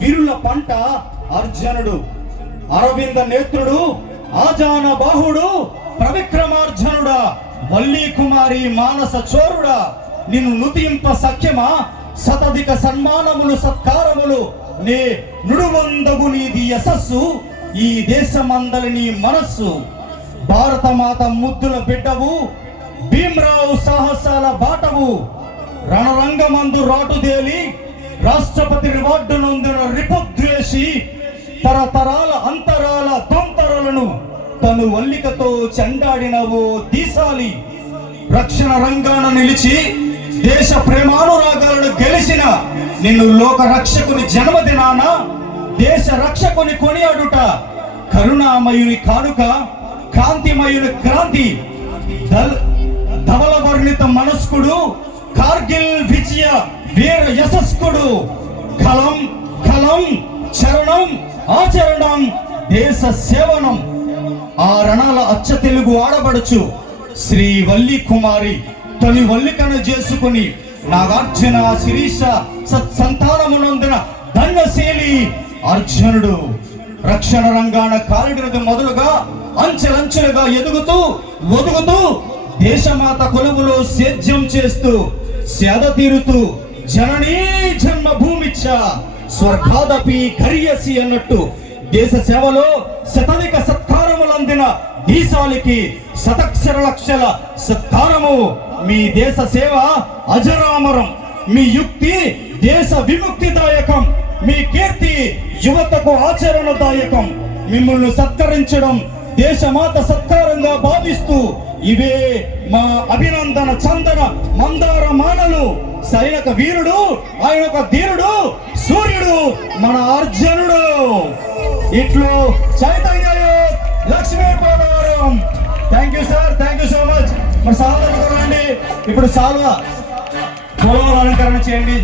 వీరుల పంట అర్జునుడు, అరవింద నేత్రుడు, ఆజాన బాహుడు, ప్రవిక్రమార్జునుడా, వల్లి కుమారి మానస చోరుడా, నిన్ను నుతింప సఖ్యమా, శతధిక సన్మానములు సత్కారములు నే నుడువందగు నీది యశస్సు, ఈ దేశమందలి నీ మనస్సు. భారతమాత ముద్దుల బిడ్డవు, భీమ్రావు సాహసాల బాటవు, రణరంగమందు రాటుదేలి రాష్ట్రపతి రివార్డు నొందిన రిపుద్వేషి, తరతరాల అంతరాల తొంతరలను తను వల్లికతో చెండాడినవో దీశాలి. రక్షణ రంగాన నిలిచి దేశ ప్రేమానురాగాలను గెలిచిన నిన్ను లోక రక్షకుని జన్మదినాన దేశ రక్షకుని కొనియాడుట, కరుణామయుని కానుక, కాంతిమయుని క్రాంతి, ధవల వర్ణిత మనస్కుడు, కార్గిల్ విజయ వీర యశస్కుడు. కలం కలం చరణం ఆచరణం దేశ సేవనం. ఆ రణాల అచ్చ తెలుగు ఆడబడుచు శ్రీ వల్లి కుమారి తొలి వల్లికను చేసుకుని నాగార్జున శిరీష సత్సంతానమునందున ధన్యశీలి అర్జునుడు. రక్షణ రంగాన కాలిడినది మొదలుగా అంచెలంచెలుగా ఎదుగుతూ ఒదుగుతూ దేశమాత కొలువులో సేద్యం చేస్తూ సేద తీరుతూ జననీ జన్మభూమిచ్చ స్వర్గాదపి కరియసి అన్నట్టు దేశ సేవలో శతధిక సత్కారములందిన దీశాలికి శతక్షర లక్షల సత్కారము. మీ దేశ సేవ అజరామరం, మీ యుక్తి దేశ విముక్తిదాయకం, మీ కీర్తి యువతకు ఆచరణదాయకం. మిమ్మల్ని సత్కరించడం దేశమాత సత్కారంగా భావిస్తూ ఇవే మా అభినందన చందన మందార మాలలు. సైనిక వీరుడు, ఆయన ఒక ధీరుడు, సూర్యుడు మన అర్జునుడు. ఇట్లు Chaitanya Lakshmi Polavaram. Thank you sir, thank you so much. మరి సాల్వ ఇప్పుడు సాల్వ పోలవరం అలంకరణ చేయండి.